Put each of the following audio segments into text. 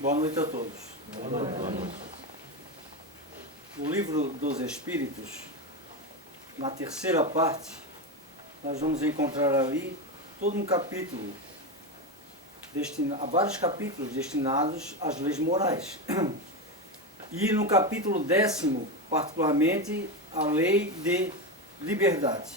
Boa noite a todos. Boa noite. O livro dos Espíritos, na terceira parte, nós vamos encontrar ali todo um capítulo, vários capítulos destinados às leis morais. E no capítulo 10º, particularmente, a lei de liberdade.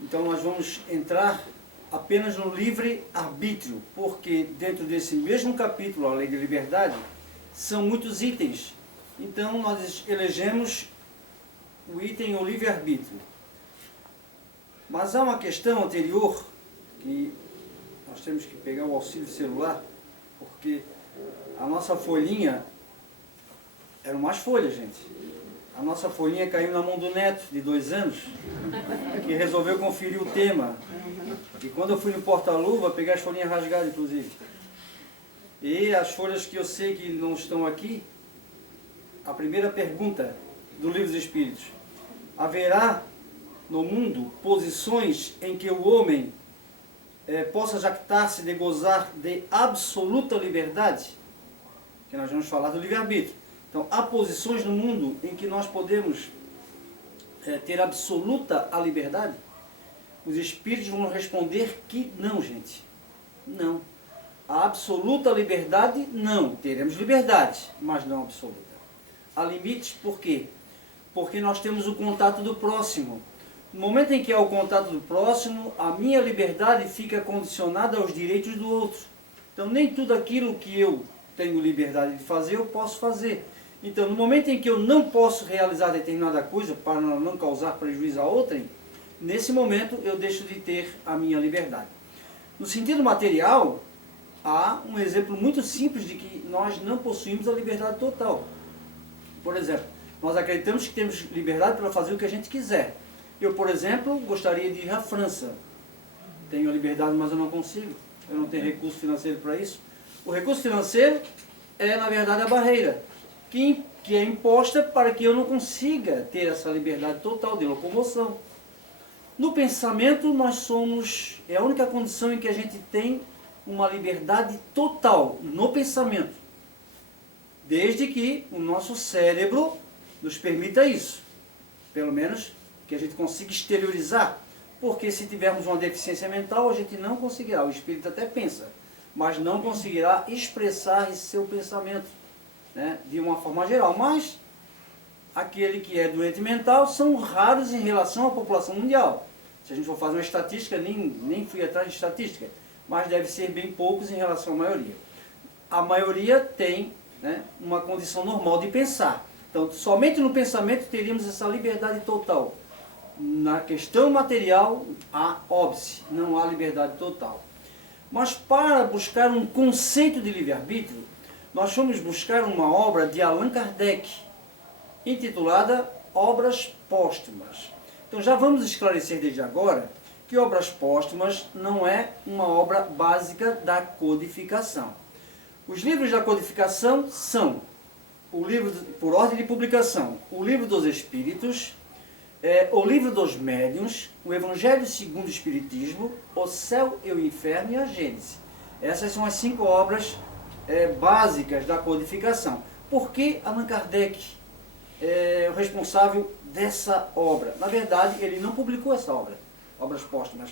Então nós vamos entrar apenas no livre-arbítrio, porque dentro desse mesmo capítulo, a lei de liberdade, são muitos itens. Então nós elegemos o item o livre-arbítrio. Mas há uma questão anterior, que nós temos que pegar o auxílio celular, porque a nossa folhinha, eram mais folhas, gente. A nossa folhinha caiu na mão do neto, de 2 anos, que resolveu conferir o tema. E quando eu fui no porta-luva, peguei as folhinhas rasgadas, inclusive. E as folhas que eu sei que não estão aqui, a primeira pergunta do Livro dos Espíritos: haverá no mundo posições em que o homem possa jactar-se de gozar de absoluta liberdade? Que nós vamos falar do livre-arbítrio. Então, há posições no mundo em que nós podemos ter absoluta a liberdade? Os espíritos vão responder que não, gente. Não. A absoluta liberdade, não. Teremos liberdade, mas não absoluta. Há limites, por quê? Porque nós temos o contato do próximo. No momento em que há o contato do próximo, a minha liberdade fica condicionada aos direitos do outro. Então, nem tudo aquilo que eu tenho liberdade de fazer, eu posso fazer. Então, no momento em que eu não posso realizar determinada coisa para não causar prejuízo a outrem, nesse momento eu deixo de ter a minha liberdade. No sentido material, há um exemplo muito simples de que nós não possuímos a liberdade total. Por exemplo, nós acreditamos que temos liberdade para fazer o que a gente quiser. Eu, por exemplo, gostaria de ir à França. Tenho a liberdade, mas eu não consigo. Eu não tenho recurso financeiro para isso. O recurso financeiro é, na verdade, a barreira que é imposta para que eu não consiga ter essa liberdade total de locomoção. No pensamento, nós somos... é a única condição em que a gente tem uma liberdade total no pensamento. Desde que o nosso cérebro nos permita isso. Pelo menos que a gente consiga exteriorizar. Porque se tivermos uma deficiência mental, a gente não conseguirá. O espírito até pensa, mas não conseguirá expressar esse seu pensamento, né, de uma forma geral. Mas aquele que é doente mental são raros em relação à população mundial. Se a gente for fazer uma estatística, nem fui atrás de estatística, mas deve ser bem poucos em relação à maioria. A maioria tem, né, uma condição normal de pensar. Então, somente no pensamento teríamos essa liberdade total. Na questão material, há óbice, não há liberdade total. Mas para buscar um conceito de livre-arbítrio, nós fomos buscar uma obra de Allan Kardec, intitulada Obras Póstumas. Então já vamos esclarecer desde agora que Obras Póstumas não é uma obra básica da codificação. Os livros da codificação são o livro, por ordem de publicação, o Livro dos Espíritos, o Livro dos Médiuns, o Evangelho segundo o Espiritismo, o Céu e o Inferno e a Gênese. Essas são as 5 obras básicas da codificação. Por que Allan Kardec é o responsável dessa obra? Na verdade, ele não publicou essa obra, Obras Póstumas.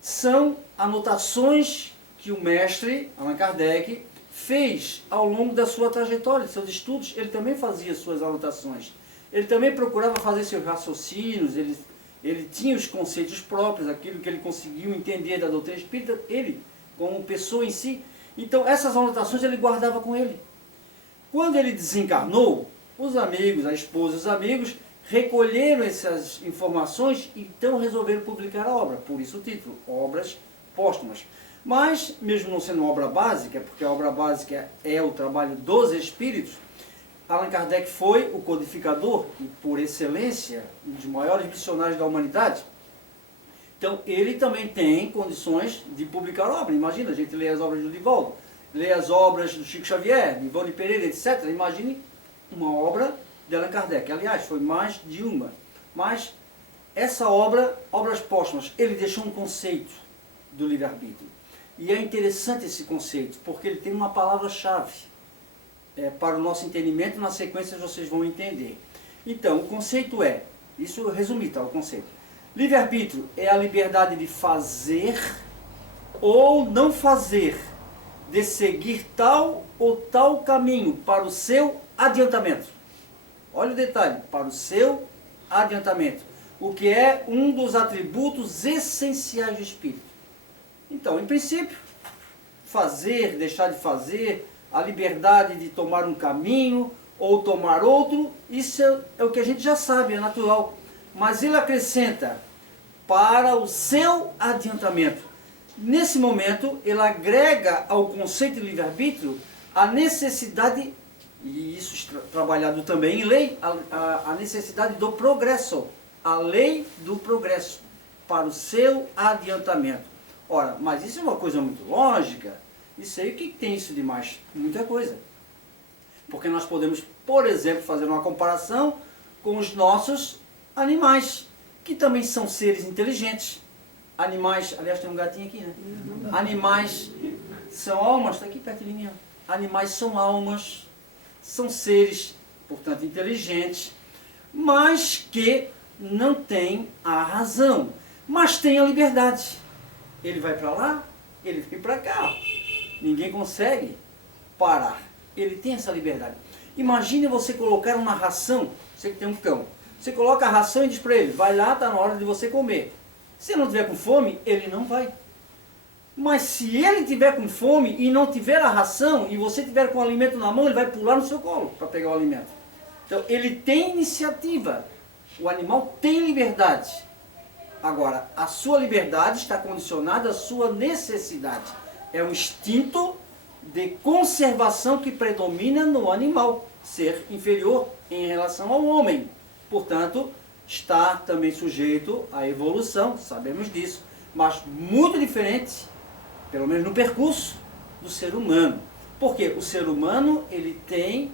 São anotações que o mestre, Allan Kardec, fez ao longo da sua trajetória, de seus estudos. Ele também fazia suas anotações. Ele também procurava fazer seus raciocínios, ele tinha os conceitos próprios, aquilo que ele conseguiu entender da doutrina espírita, ele, como pessoa em si. Então, essas anotações ele guardava com ele. Quando ele desencarnou, os amigos, a esposa e os amigos recolheram essas informações e então resolveram publicar a obra. Por isso o título, Obras Póstumas. Mas, mesmo não sendo uma obra básica, porque a obra básica é o trabalho dos espíritos, Allan Kardec foi o codificador, e por excelência, um dos maiores missionários da humanidade. Então, ele também tem condições de publicar obra. Imagina, a gente lê as obras do Divaldo, lê as obras do Chico Xavier, de Ivone Pereira, etc. Imagine uma obra de Allan Kardec. Aliás, foi mais de uma. Mas essa obra, Obras Póstumas, ele deixou um conceito do livre-arbítrio. E é interessante esse conceito, porque ele tem uma palavra-chave para o nosso entendimento. Na sequência vocês vão entender. Então, o conceito é, isso eu resumi, tá, o conceito. Livre-arbítrio é a liberdade de fazer ou não fazer, de seguir tal ou tal caminho para o seu adiantamento. Olha o detalhe, para o seu adiantamento, o que é um dos atributos essenciais do Espírito. Então, em princípio, fazer, deixar de fazer, a liberdade de tomar um caminho ou tomar outro, isso é o que a gente já sabe, é natural. Mas ele acrescenta para o seu adiantamento. Nesse momento, ele agrega ao conceito de livre-arbítrio a necessidade, e isso trabalhado também em lei, a necessidade do progresso. A lei do progresso para o seu adiantamento. Ora, mas isso é uma coisa muito lógica. Isso aí, o que tem isso de mais? Muita coisa. Porque nós podemos, por exemplo, fazer uma comparação com os nossos animais, que também são seres inteligentes. Animais, aliás, tem um gatinho aqui, né? Animais são almas, está aqui perto de mim. Animais são almas, são seres, portanto, inteligentes, mas que não têm a razão, mas têm a liberdade. Ele vai para lá, ele vem para cá. Ninguém consegue parar. Ele tem essa liberdade. Imagine você colocar uma ração, você que tem um cão. Você coloca a ração e diz para ele, vai lá, está na hora de você comer. Se ele não tiver com fome, ele não vai. Mas se ele tiver com fome e não tiver a ração, e você tiver com o alimento na mão, ele vai pular no seu colo para pegar o alimento. Então, ele tem iniciativa. O animal tem liberdade. Agora, a sua liberdade está condicionada à sua necessidade. É um instinto de conservação que predomina no animal, ser inferior em relação ao homem. Portanto, está também sujeito à evolução, sabemos disso, mas muito diferente, pelo menos no percurso, do ser humano. Porque o ser humano ele tem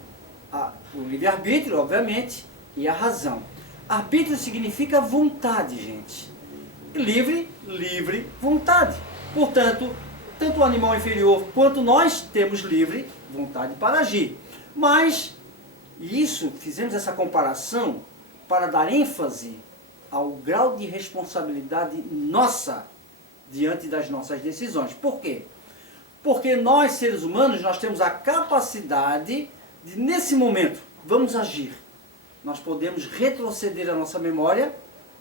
o livre-arbítrio, obviamente, e a razão. Arbítrio significa vontade, gente. Livre, livre vontade. Portanto, tanto o animal inferior quanto nós temos livre vontade para agir. Mas, isso, fizemos essa comparação para dar ênfase ao grau de responsabilidade nossa diante das nossas decisões. Por quê? Porque nós, seres humanos, nós temos a capacidade de, nesse momento, vamos agir. Nós podemos retroceder a nossa memória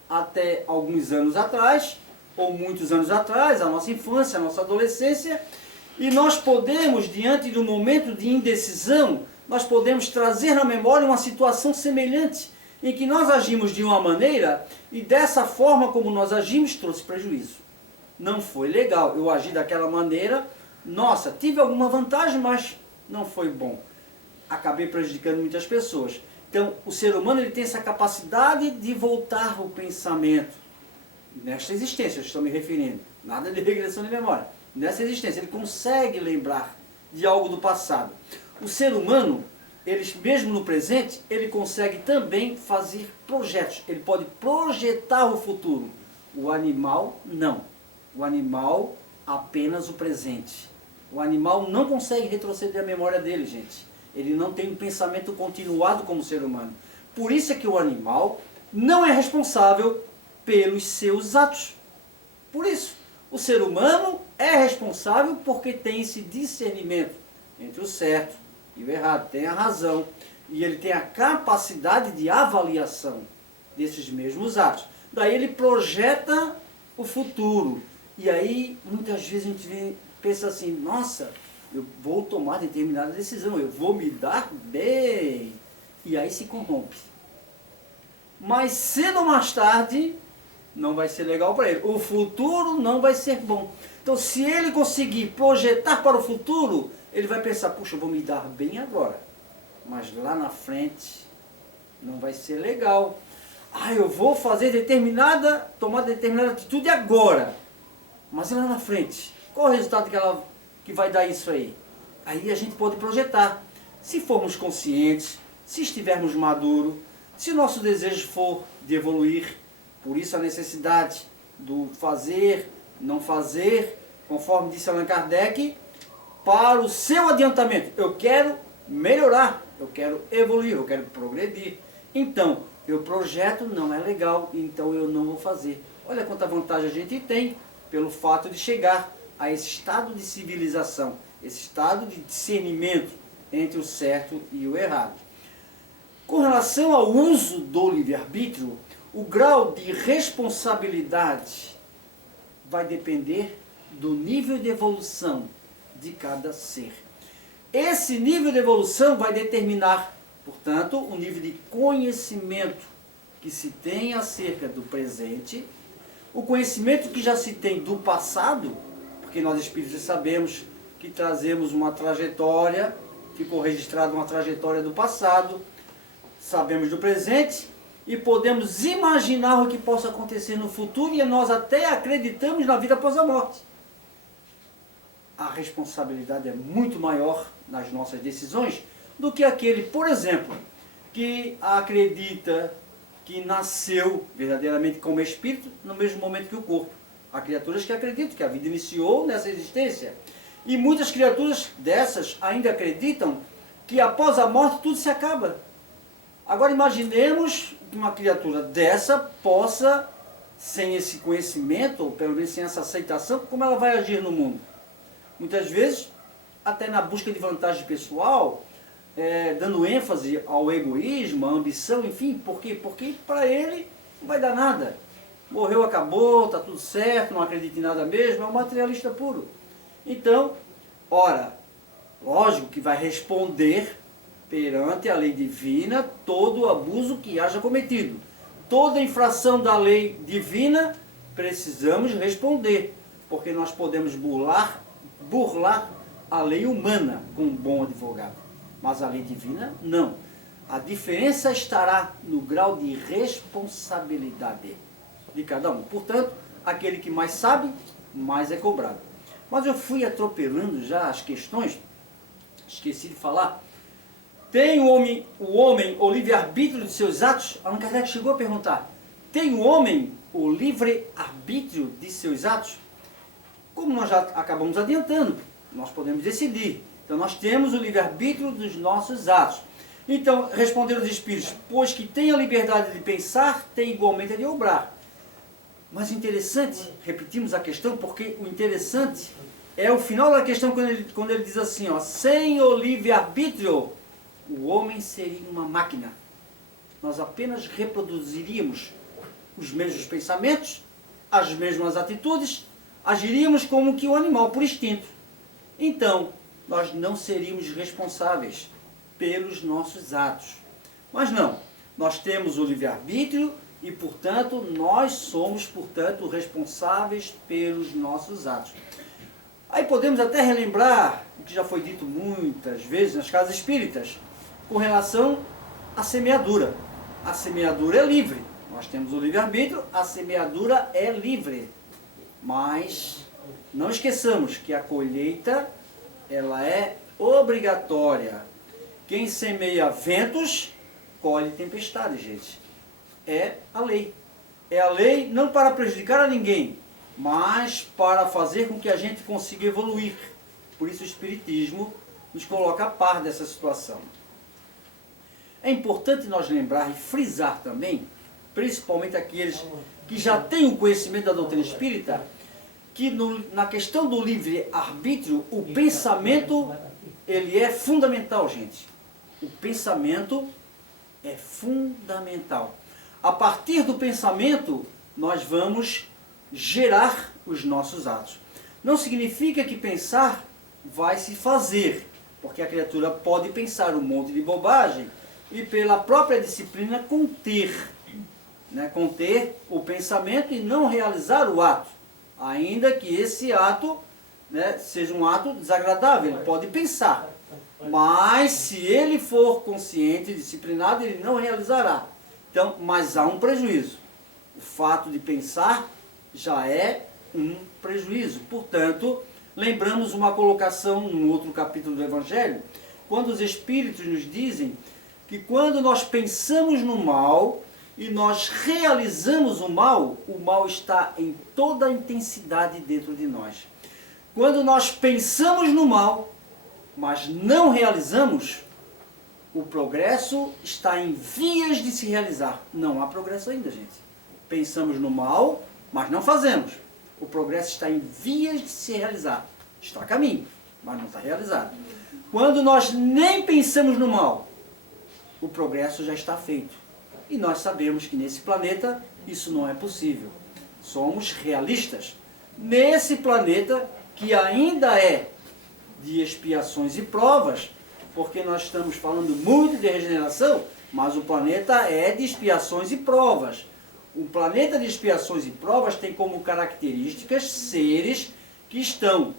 até alguns anos atrás, ou muitos anos atrás, a nossa infância, a nossa adolescência, e nós podemos, diante de um momento de indecisão, nós podemos trazer na memória uma situação semelhante, em que nós agimos de uma maneira, e dessa forma como nós agimos, trouxe prejuízo. Não foi legal, eu agi daquela maneira, nossa, tive alguma vantagem, mas não foi bom. Acabei prejudicando muitas pessoas. Então, o ser humano ele tem essa capacidade de voltar o pensamento. Nesta existência, eu estou me referindo. Nada de regressão de memória. Nessa existência, ele consegue lembrar de algo do passado. O ser humano, ele, mesmo no presente, ele consegue também fazer projetos. Ele pode projetar o futuro. O animal, não. O animal, apenas o presente. O animal não consegue retroceder a memória dele, gente. Ele não tem um pensamento continuado como ser humano. Por isso é que o animal não é responsável pelos seus atos. Por isso, o ser humano é responsável porque tem esse discernimento entre o certo e o errado, tem a razão, e ele tem a capacidade de avaliação desses mesmos atos. Daí ele projeta o futuro. E aí, muitas vezes a gente pensa assim, nossa, eu vou tomar determinada decisão, eu vou me dar bem. E aí se corrompe. Mas cedo ou mais tarde, não vai ser legal para ele. O futuro não vai ser bom. Então, se ele conseguir projetar para o futuro, ele vai pensar, puxa, eu vou me dar bem agora. Mas lá na frente, não vai ser legal. Eu vou fazer tomar determinada atitude agora. Mas lá na frente, qual o resultado que vai dar isso aí? Aí a gente pode projetar. Se formos conscientes, se estivermos maduros, se o nosso desejo for de evoluir, por isso a necessidade do fazer, não fazer, conforme disse Allan Kardec, para o seu adiantamento. Eu quero melhorar, eu quero evoluir, eu quero progredir. Então, eu projeto, não é legal, então eu não vou fazer. Olha quanta vantagem a gente tem pelo fato de chegar a esse estado de civilização, esse estado de discernimento entre o certo e o errado. Com relação ao uso do livre-arbítrio, o grau de responsabilidade vai depender do nível de evolução de cada ser. Esse nível de evolução vai determinar, portanto, o nível de conhecimento que se tem acerca do presente, o conhecimento que já se tem do passado, porque nós espíritos sabemos que trazemos uma trajetória, ficou registrada uma trajetória do passado, sabemos do presente e podemos imaginar o que possa acontecer no futuro e nós até acreditamos na vida após a morte. A responsabilidade é muito maior nas nossas decisões do que aquele, por exemplo, que acredita que nasceu verdadeiramente como espírito no mesmo momento que o corpo. Há criaturas que acreditam que a vida iniciou nessa existência. E muitas criaturas dessas ainda acreditam que após a morte tudo se acaba. Agora imaginemos que uma criatura dessa possa, sem esse conhecimento, ou pelo menos sem essa aceitação, como ela vai agir no mundo. Muitas vezes, até na busca de vantagem pessoal, dando ênfase ao egoísmo, à ambição, enfim, por quê? Porque para ele não vai dar nada. Morreu, acabou, está tudo certo, não acredita em nada mesmo, é um materialista puro. Então, ora, lógico que vai responder perante a lei divina todo o abuso que haja cometido. Toda infração da lei divina precisamos responder, porque nós podemos burlar a lei humana com um bom advogado, mas a lei divina não. A diferença estará no grau de responsabilidade de cada um. Portanto, aquele que mais sabe, mais é cobrado. Mas eu fui atropelando já as questões, esqueci de falar. Tem o homem o livre-arbítrio de seus atos? Allan Kardec chegou a perguntar, tem o homem o livre-arbítrio de seus atos? Como nós já acabamos adiantando, nós podemos decidir. Então nós temos o livre-arbítrio dos nossos atos. Então, responderam os espíritos, pois que tem a liberdade de pensar, tem igualmente a de obrar. Mas interessante, repetimos a questão, porque o interessante é o final da questão quando ele diz assim, ó, sem o livre-arbítrio, o homem seria uma máquina. Nós apenas reproduziríamos os mesmos pensamentos, as mesmas atitudes, agiríamos como que o animal por instinto. Então, nós não seríamos responsáveis pelos nossos atos. Mas não, nós temos o livre-arbítrio e, portanto, nós somos, portanto, responsáveis pelos nossos atos. Aí podemos até relembrar o que já foi dito muitas vezes nas casas espíritas, com relação à semeadura. A semeadura é livre. Nós temos o livre-arbítrio, a semeadura é livre. Mas não esqueçamos que a colheita, ela é obrigatória. Quem semeia ventos, colhe tempestade, gente. É a lei. É a lei não para prejudicar a ninguém, mas para fazer com que a gente consiga evoluir. Por isso o Espiritismo nos coloca a par dessa situação. É importante nós lembrar e frisar também, principalmente aqueles que já têm o conhecimento da doutrina espírita, que na questão do livre-arbítrio, o pensamento, ele é fundamental, gente. O pensamento é fundamental. A partir do pensamento, nós vamos gerar os nossos atos. Não significa que pensar vai se fazer, porque a criatura pode pensar um monte de bobagem e pela própria disciplina conter o pensamento e não realizar o ato, ainda que esse ato seja um ato desagradável. Ele pode pensar, mas se ele for consciente e disciplinado, ele não realizará. Então, mas há um prejuízo. O fato de pensar já é um prejuízo. Portanto, lembramos uma colocação no outro capítulo do Evangelho, quando os Espíritos nos dizem que quando nós pensamos no mal e nós realizamos o mal está em toda a intensidade dentro de nós. Quando nós pensamos no mal, mas não realizamos, o progresso está em vias de se realizar. Não há progresso ainda, gente. Pensamos no mal, mas não fazemos. O progresso está em vias de se realizar. Está a caminho, mas não está realizado. Quando nós nem pensamos no mal, o progresso já está feito. E nós sabemos que nesse planeta isso não é possível. Somos realistas. Nesse planeta que ainda é de expiações e provas, porque nós estamos falando muito de regeneração, mas o planeta é de expiações e provas. O planeta de expiações e provas tem como características seres que estão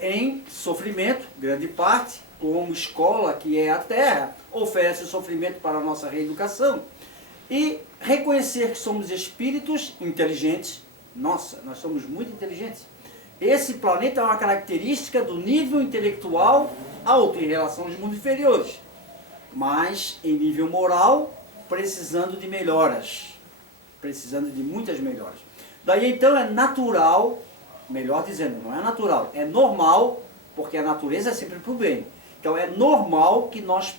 em sofrimento, grande parte, como escola, que é a Terra, oferece o sofrimento para a nossa reeducação. E reconhecer que somos espíritos inteligentes. Nossa, nós somos muito inteligentes. Esse planeta é uma característica do nível intelectual alto em relação aos mundos inferiores, mas em nível moral, precisando de melhoras, precisando de muitas melhoras. Daí então é natural, melhor dizendo, não é natural, é normal, porque a natureza é sempre para o bem. Então é normal que nós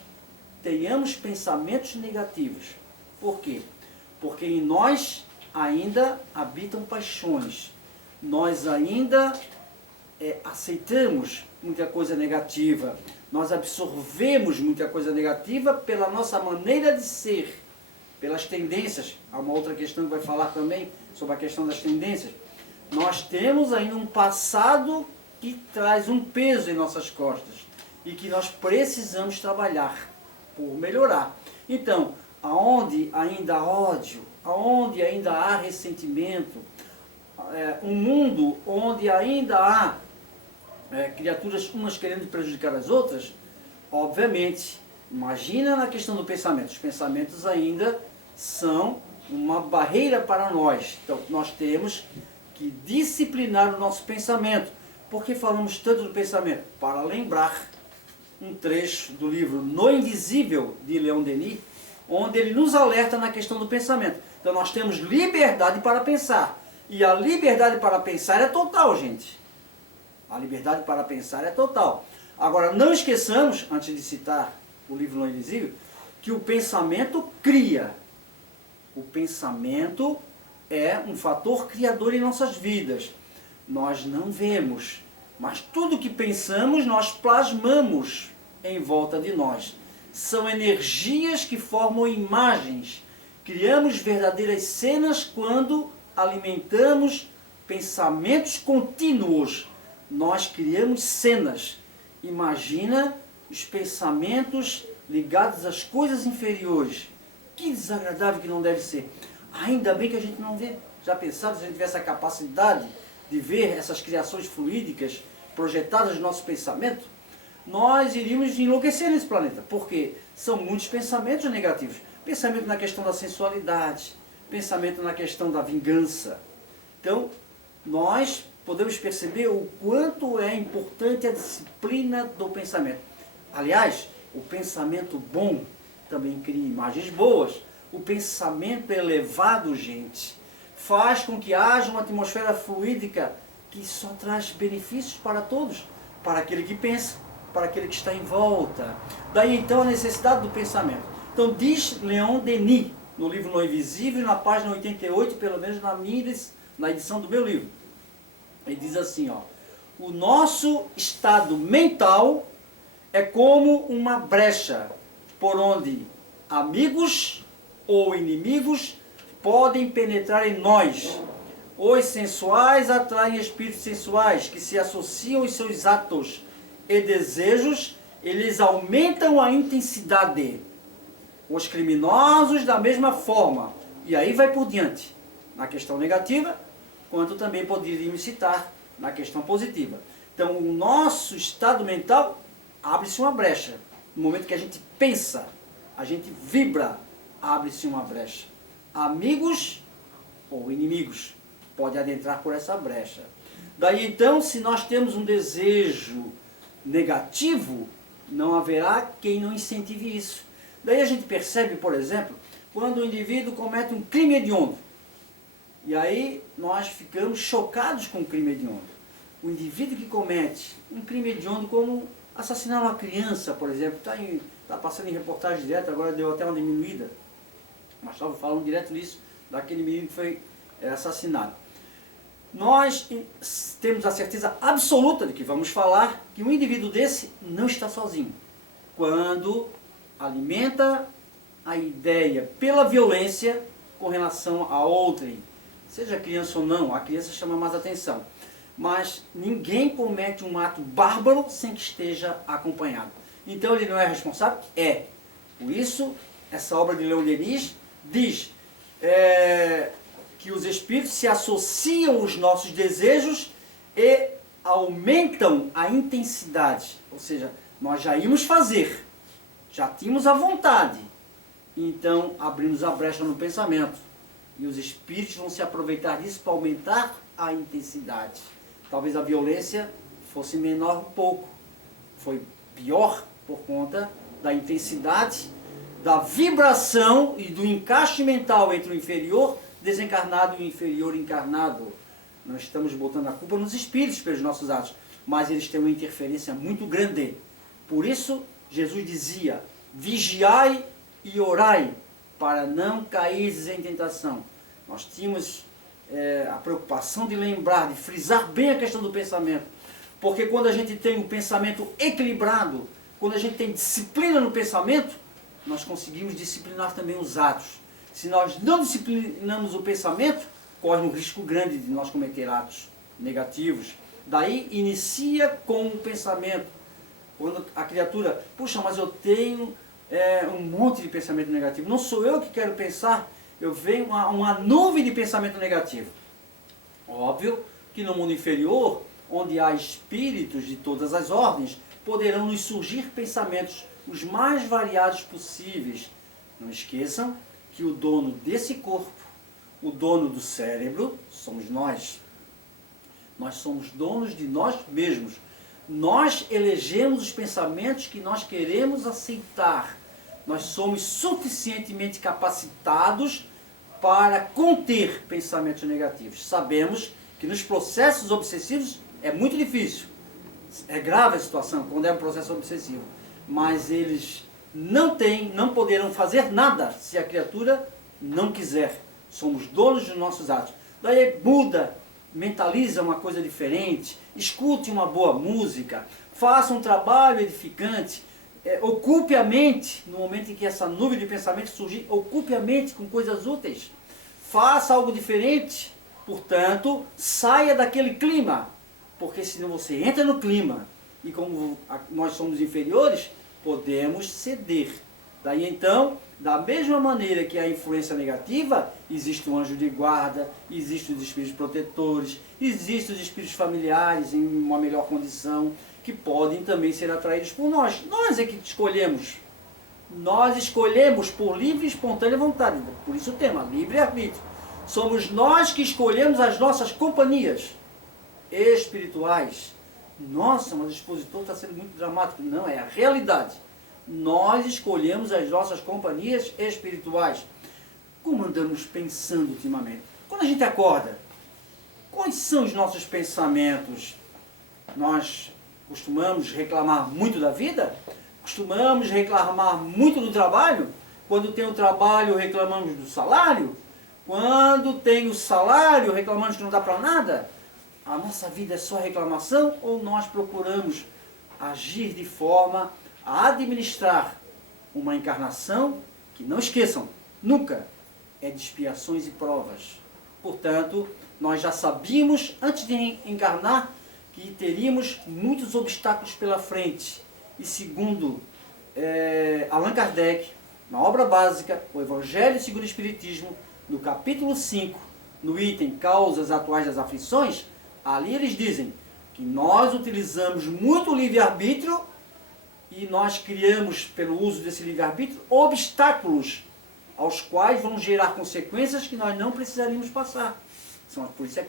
tenhamos pensamentos negativos. Por quê? Porque em nós ainda habitam paixões. Nós ainda aceitamos muita coisa negativa. Nós absorvemos muita coisa negativa pela nossa maneira de ser, pelas tendências. Há uma outra questão que vai falar também sobre a questão das tendências. Nós temos ainda um passado que traz um peso em nossas costas e que nós precisamos trabalhar por melhorar. Então, aonde ainda há ódio, aonde ainda há ressentimento, um mundo onde ainda há criaturas umas querendo prejudicar as outras, obviamente, imagina na questão do pensamento. Os pensamentos ainda são uma barreira para nós. Então, nós temos que disciplinar o nosso pensamento. Por que falamos tanto do pensamento? Para lembrar um trecho do livro No Invisível, de Leon Denis, onde ele nos alerta na questão do pensamento. Então nós temos liberdade para pensar. E a liberdade para pensar é total, gente. A liberdade para pensar é total. Agora, não esqueçamos, antes de citar o livro No Invisível, que o pensamento cria. O pensamento é um fator criador em nossas vidas. Nós não vemos, mas tudo que pensamos nós plasmamos em volta de nós. São energias que formam imagens. Criamos verdadeiras cenas quando alimentamos pensamentos contínuos. Nós criamos cenas. Imagina os pensamentos ligados às coisas inferiores. Que desagradável que não deve ser. Ainda bem que a gente não vê. Já pensaram se a gente tivesse a capacidade de ver essas criações fluídicas projetadas no nosso pensamento? Nós iríamos enlouquecer nesse planeta, porque são muitos pensamentos negativos. Pensamento na questão da sensualidade, pensamento na questão da vingança. Então, nós podemos perceber o quanto é importante a disciplina do pensamento. Aliás, o pensamento bom também cria imagens boas. O pensamento elevado, gente, faz com que haja uma atmosfera fluídica que só traz benefícios para todos, para aquele que pensa, para aquele que está em volta. Daí então a necessidade do pensamento. Então diz Leon Denis, no livro No Invisível, na página 88, pelo menos na edição do meu livro. Ele diz assim, ó: o nosso estado mental é como uma brecha por onde amigos ou inimigos podem penetrar em nós. Os sensuais atraem espíritos sensuais que se associam aos seus atos e desejos, eles aumentam a intensidade. Os criminosos da mesma forma. E aí vai por diante, na questão negativa, quanto também poderíamos citar na questão positiva. Então o nosso estado mental abre-se uma brecha. No momento que a gente pensa, a gente vibra, abre-se uma brecha. Amigos ou inimigos podem adentrar por essa brecha. Daí então, se nós temos um desejo negativo, não haverá quem não incentive isso. Daí a gente percebe, por exemplo, quando o indivíduo comete um crime hediondo. E aí nós ficamos chocados com o crime hediondo. o indivíduo que comete um crime hediondo como assassinar uma criança, por exemplo, está passando em reportagem direta, agora deu até uma diminuída, mas estava falando direto nisso, daquele menino que foi assassinado. Nós temos a certeza absoluta de que vamos falar que um indivíduo desse não está sozinho. Quando alimenta a ideia pela violência com relação a outrem, seja criança ou não, a criança chama mais atenção. Mas ninguém comete um ato bárbaro sem que esteja acompanhado. Então ele não é responsável? É. Por isso, essa obra de Leon Denis diz que os espíritos se associam aos nossos desejos e aumentam a intensidade. Ou seja, nós já íamos fazer, já tínhamos a vontade, então abrimos a brecha no pensamento. E os espíritos vão se aproveitar disso para aumentar a intensidade. Talvez a violência fosse menor um pouco. Foi pior por conta da intensidade, da vibração e do encaixe mental entre o inferior desencarnado e o inferior encarnado. Nós estamos botando a culpa nos espíritos pelos nossos atos, mas eles têm uma interferência muito grande. Por isso, Jesus dizia, vigiai e orai, para não cair em tentação. Nós tínhamos a preocupação de lembrar, de frisar bem a questão do pensamento, porque quando a gente tem um pensamento equilibrado, quando a gente tem disciplina no pensamento, nós conseguimos disciplinar também os atos. Se nós não disciplinamos o pensamento, corre um risco grande de nós cometer atos negativos. Daí inicia com o pensamento. Quando a criatura, puxa, mas eu tenho um monte de pensamento negativo. Não sou eu que quero pensar, eu venho uma nuvem de pensamento negativo. Óbvio que no mundo inferior, onde há espíritos de todas as ordens, poderão nos surgir pensamentos os mais variados possíveis. Não esqueçam que o dono desse corpo, o dono do cérebro, somos nós. Nós somos donos de nós mesmos. Nós elegemos os pensamentos que nós queremos aceitar. Nós somos suficientemente capacitados para conter pensamentos negativos. Sabemos que nos processos obsessivos é muito difícil. É grave a situação quando é um processo obsessivo. Mas eles não poderão fazer nada se a criatura não quiser. Somos donos dos nossos atos. Daí muda, mentaliza uma coisa diferente, escute uma boa música, faça um trabalho edificante, ocupe a mente, no momento em que essa nuvem de pensamento surgir, ocupe a mente com coisas úteis, faça algo diferente, portanto, saia daquele clima, porque senão você entra no clima, e como nós somos inferiores, podemos ceder. Daí então, da mesma maneira que a influência negativa, existe um anjo de guarda, existem os espíritos protetores, existem os espíritos familiares em uma melhor condição, que podem também ser atraídos por nós. Nós é que escolhemos. Nós escolhemos por livre e espontânea vontade. Por isso o tema, livre-arbítrio. Somos nós que escolhemos as nossas companhias espirituais. Nossa, mas o expositor está sendo muito dramático. Não, é a realidade. Nós escolhemos as nossas companhias espirituais. Como andamos pensando ultimamente? Quando a gente acorda, quais são os nossos pensamentos? Nós costumamos reclamar muito da vida? Costumamos reclamar muito do trabalho? Quando tem o trabalho, reclamamos do salário? Quando tem o salário, reclamamos que não dá para nada? A nossa vida é só reclamação ou nós procuramos agir de forma a administrar uma encarnação que, não esqueçam, nunca é de expiações e provas. Portanto, nós já sabíamos, antes de encarnar, que teríamos muitos obstáculos pela frente. E segundo Allan Kardec, na obra básica, o Evangelho segundo o Espiritismo, no capítulo 5, no item Causas Atuais das Aflições, ali eles dizem que nós utilizamos muito o livre-arbítrio e nós criamos, pelo uso desse livre-arbítrio, obstáculos aos quais vão gerar consequências que nós não precisaríamos passar. Por isso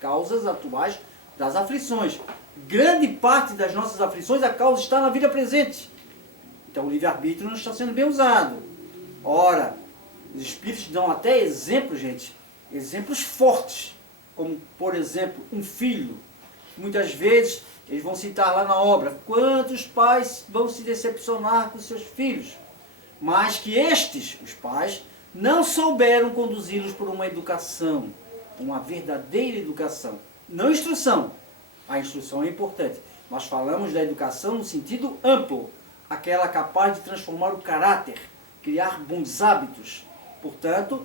causas atuais das aflições. Grande parte das nossas aflições, a causa está na vida presente. Então o livre-arbítrio não está sendo bem usado. Ora, os espíritos dão até exemplos, gente, exemplos fortes, como, por exemplo, um filho Muitas vezes eles vão citar lá na obra, quantos pais vão se decepcionar com seus filhos, mas que estes, os pais, não souberam conduzi-los por uma educação, uma verdadeira educação, não instrução. A instrução é importante. Nós falamos da educação no sentido amplo, aquela capaz de transformar o caráter, criar bons hábitos. Portanto,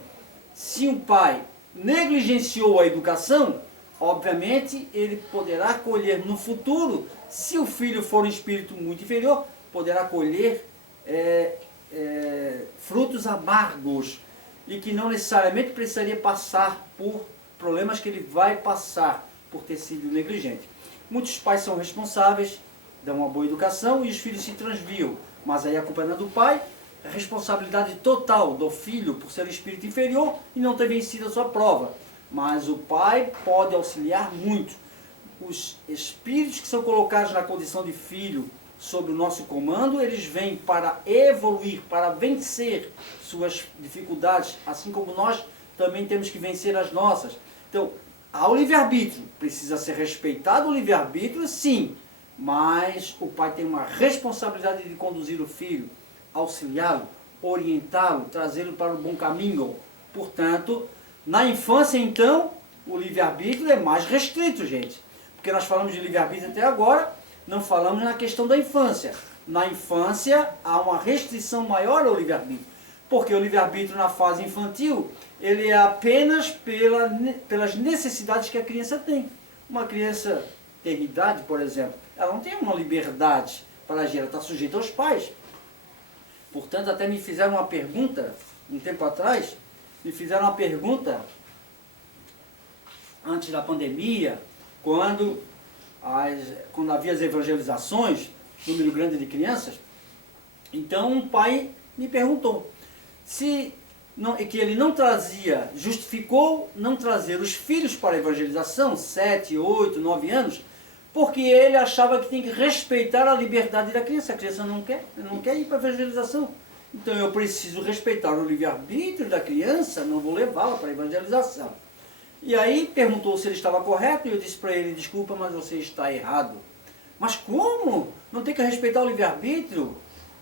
se um pai negligenciou a educação, obviamente ele poderá colher no futuro, se o filho for um espírito muito inferior, poderá colher frutos amargos e que não necessariamente precisaria passar por problemas que ele vai passar por ter sido negligente. Muitos pais são responsáveis, dão uma boa educação e os filhos se transviam, mas aí a culpa não é do pai, a responsabilidade total do filho por ser um espírito inferior e não ter vencido a sua prova. Mas o pai pode auxiliar muito. Os espíritos que são colocados na condição de filho sob o nosso comando, eles vêm para evoluir, para vencer suas dificuldades, assim como nós também temos que vencer as nossas. Então, há o livre-arbítrio, precisa ser respeitado o livre-arbítrio, sim, mas o pai tem uma responsabilidade de conduzir o filho, auxiliá-lo, orientá-lo, trazê-lo para o bom caminho. Portanto, na infância, então, o livre-arbítrio é mais restrito, gente. Porque nós falamos de livre-arbítrio até agora, não falamos na questão da infância. Na infância, há uma restrição maior ao livre-arbítrio. Porque o livre-arbítrio na fase infantil, ele é apenas pelas necessidades que a criança tem. Uma criança ter idade, por exemplo, ela não tem uma liberdade para agir, ela está sujeita aos pais. Portanto, até me fizeram uma pergunta, um tempo atrás, me fizeram uma pergunta, antes da pandemia, quando havia as evangelizações, número grande de crianças, então um pai me perguntou que ele não trazia, justificou não trazer os filhos para a evangelização, 7, 8, 9 anos, porque ele achava que tem que respeitar a liberdade da criança. A criança não quer ir para a evangelização. Então eu preciso respeitar o livre-arbítrio da criança, não vou levá-la para a evangelização. E aí perguntou se ele estava correto e eu disse para ele, desculpa, mas você está errado. Mas como? Não tem que respeitar o livre-arbítrio?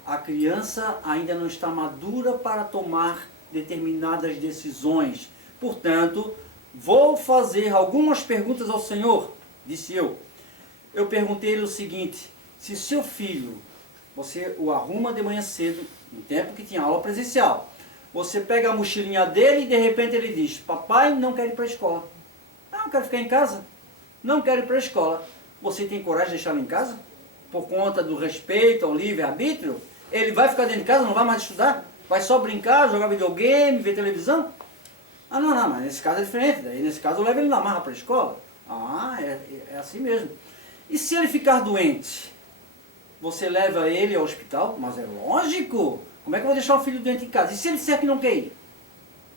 A criança ainda não está madura para tomar determinadas decisões. Portanto, vou fazer algumas perguntas ao Senhor, disse eu. Eu perguntei ele o seguinte, se seu filho, você o arruma de manhã cedo, no tempo que tinha aula presencial, você pega a mochilinha dele e de repente ele diz, papai não quer ir para a escola. Não, quero ficar em casa. Não quero ir para a escola. Você tem coragem de deixá-lo em casa? Por conta do respeito ao livre-arbítrio? Ele vai ficar dentro de casa, não vai mais estudar? Vai só brincar, jogar videogame, ver televisão? Ah, não, mas nesse caso é diferente. Daí, nesse caso eu levo ele na marra para a escola. Ah, é assim mesmo. E se ele ficar doente? Você leva ele ao hospital? Mas é lógico. Como é que eu vou deixar o filho doente em casa? E se ele disser que não quer ir?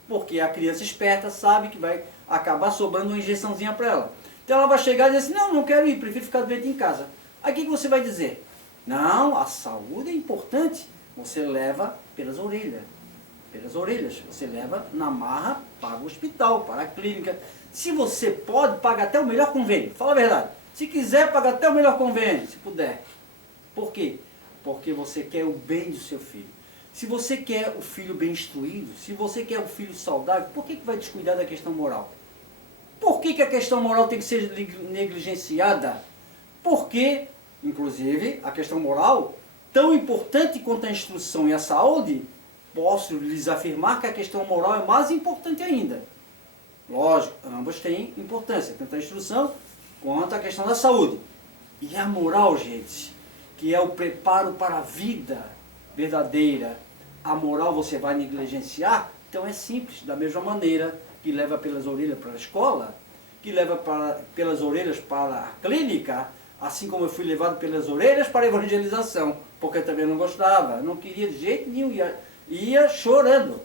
Porque a criança esperta sabe que vai acabar sobrando uma injeçãozinha para ela. Então ela vai chegar e dizer assim, não quero ir, prefiro ficar doente em casa. Aí o que você vai dizer? Não, a saúde é importante. Você leva pelas orelhas. Pelas orelhas. Você leva na marra para o hospital, para a clínica. Se você pode, paga até o melhor convênio. Fala a verdade. Se quiser, paga até o melhor convênio, se puder. Por quê? Porque você quer o bem do seu filho. Se você quer o filho bem instruído, se você quer o filho saudável, por que vai descuidar da questão moral? Por que a questão moral tem que ser negligenciada? Porque, inclusive, a questão moral, tão importante quanto a instrução e a saúde, posso lhes afirmar que a questão moral é mais importante ainda. Lógico, ambas têm importância, tanto a instrução quanto a questão da saúde. E a moral, gente, que é o preparo para a vida verdadeira, a moral você vai negligenciar? Então é simples, da mesma maneira que leva pelas orelhas para a escola, que leva pelas orelhas para a clínica, assim como eu fui levado pelas orelhas para a evangelização, porque eu também não gostava, não queria de jeito nenhum, ia chorando.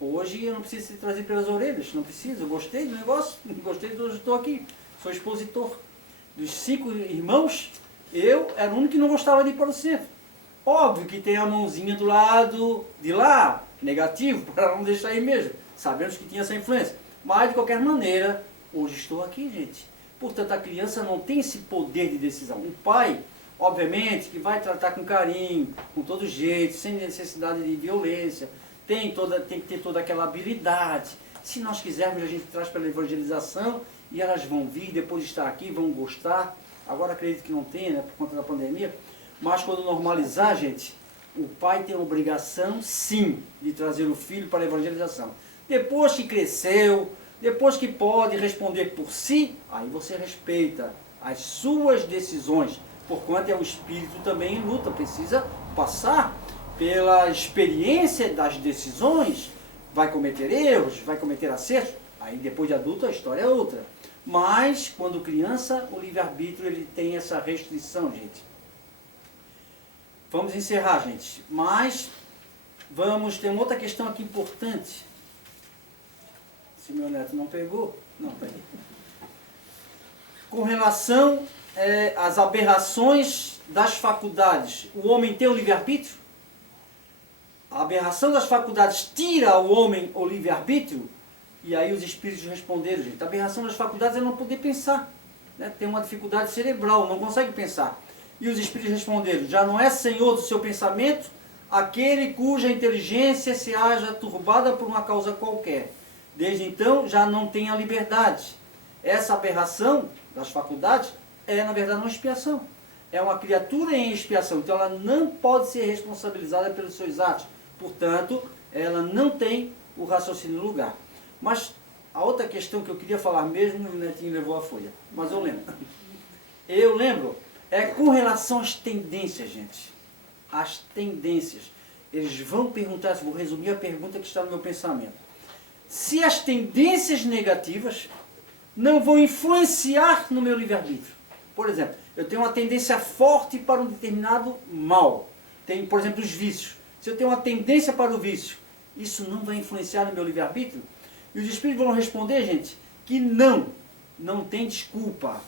Hoje eu não preciso ser trazido pelas orelhas, não preciso, eu gostei do negócio, gostei de hoje estou aqui, sou expositor. Dos 5 irmãos, eu era o único que não gostava de ir para o centro. Óbvio que tem a mãozinha do lado de lá, negativo, para não deixar aí mesmo. Sabemos que tinha essa influência. Mas, de qualquer maneira, hoje estou aqui, gente. Portanto, a criança não tem esse poder de decisão. O pai, obviamente, que vai tratar com carinho, com todo jeito, sem necessidade de violência, tem que ter toda aquela habilidade. Se nós quisermos, a gente traz pela evangelização e elas vão vir, depois de estar aqui, vão gostar. Agora acredito que não tem, né, por conta da pandemia. Mas quando normalizar, gente, o pai tem a obrigação, sim, de trazer o filho para a evangelização. Depois que cresceu, depois que pode responder por si, aí você respeita as suas decisões, porquanto é o espírito também em luta, precisa passar pela experiência das decisões, vai cometer erros, vai cometer acertos, aí depois de adulto a história é outra. Mas, quando criança, o livre-arbítrio ele tem essa restrição, gente. Vamos encerrar, gente. Mas, tem uma outra questão aqui importante. Se meu neto não pegou, não, peguei. Com relação às aberrações das faculdades, o homem tem o livre-arbítrio? A aberração das faculdades tira ao homem o livre-arbítrio? E aí os espíritos responderam, gente, a aberração das faculdades é não poder pensar, né? Tem uma dificuldade cerebral, não consegue pensar. E os espíritos responderam, já não é senhor do seu pensamento aquele cuja inteligência se haja turbada por uma causa qualquer. Desde então já não tem a liberdade. Essa aberração das faculdades é, na verdade, uma expiação. É uma criatura em expiação, então ela não pode ser responsabilizada pelos seus atos. Portanto, ela não tem o raciocínio no lugar. Mas a outra questão que eu queria falar mesmo, o netinho levou a folha, mas eu lembro. Eu lembro, com relação às tendências, gente. As tendências. Eles vão perguntar, vou resumir a pergunta que está no meu pensamento. Se as tendências negativas não vão influenciar no meu livre-arbítrio. Por exemplo, eu tenho uma tendência forte para um determinado mal. Tem, por exemplo, os vícios. Se eu tenho uma tendência para o vício, isso não vai influenciar no meu livre-arbítrio? E os espíritos vão responder, gente, que não tem desculpa.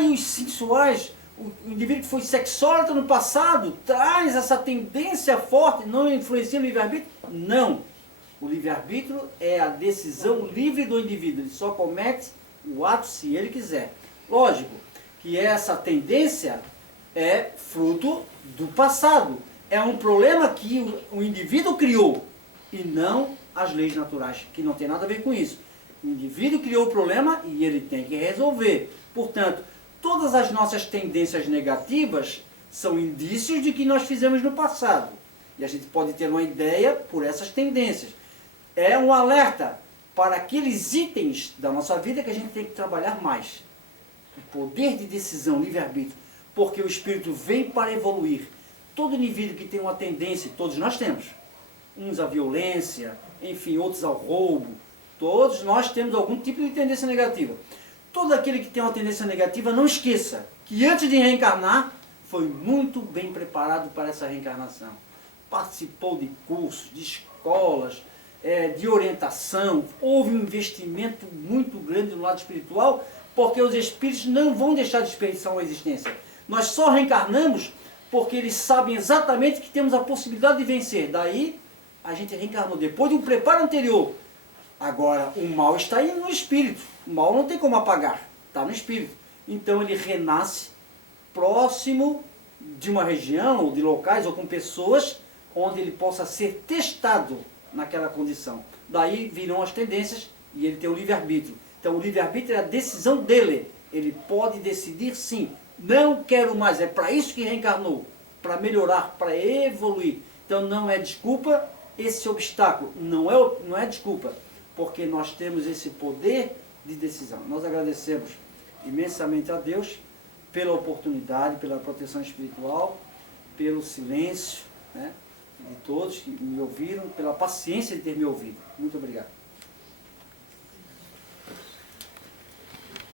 E os sensuais, o indivíduo que foi sexólatra no passado, traz essa tendência forte, não influencia no livre-arbítrio? Não. O livre-arbítrio é a decisão livre do indivíduo, ele só comete o ato se ele quiser. Lógico que essa tendência é fruto do passado. É um problema que o indivíduo criou e não as leis naturais, que não tem nada a ver com isso. O indivíduo criou o problema e ele tem que resolver. Portanto, todas as nossas tendências negativas são indícios de que nós fizemos no passado. E a gente pode ter uma ideia por essas tendências. É um alerta para aqueles itens da nossa vida que a gente tem que trabalhar mais. O poder de decisão, livre-arbítrio. Porque o espírito vem para evoluir. Todo indivíduo que tem uma tendência, todos nós temos. Uns à violência, enfim, outros ao roubo. Todos nós temos algum tipo de tendência negativa. Todo aquele que tem uma tendência negativa, não esqueça que antes de reencarnar, foi muito bem preparado para essa reencarnação. Participou de cursos, de escolas, de orientação, houve um investimento muito grande no lado espiritual, porque os espíritos não vão deixar de desperdiçar uma existência. Nós só reencarnamos porque eles sabem exatamente que temos a possibilidade de vencer. Daí, a gente reencarnou depois de um preparo anterior. Agora, o mal está aí no espírito. O mal não tem como apagar, está no espírito. Então, ele renasce próximo de uma região, ou de locais, ou com pessoas, onde ele possa ser testado naquela condição. Daí virão as tendências e ele tem o livre-arbítrio. Então o livre-arbítrio é a decisão dele. Ele pode decidir sim, não quero mais, é para isso que reencarnou, para melhorar, para evoluir. Então não é desculpa esse obstáculo, não é desculpa, porque nós temos esse poder de decisão. Nós agradecemos imensamente a Deus pela oportunidade, pela proteção espiritual, pelo silêncio, né, de todos que me ouviram, pela paciência de ter me ouvido. Muito obrigado.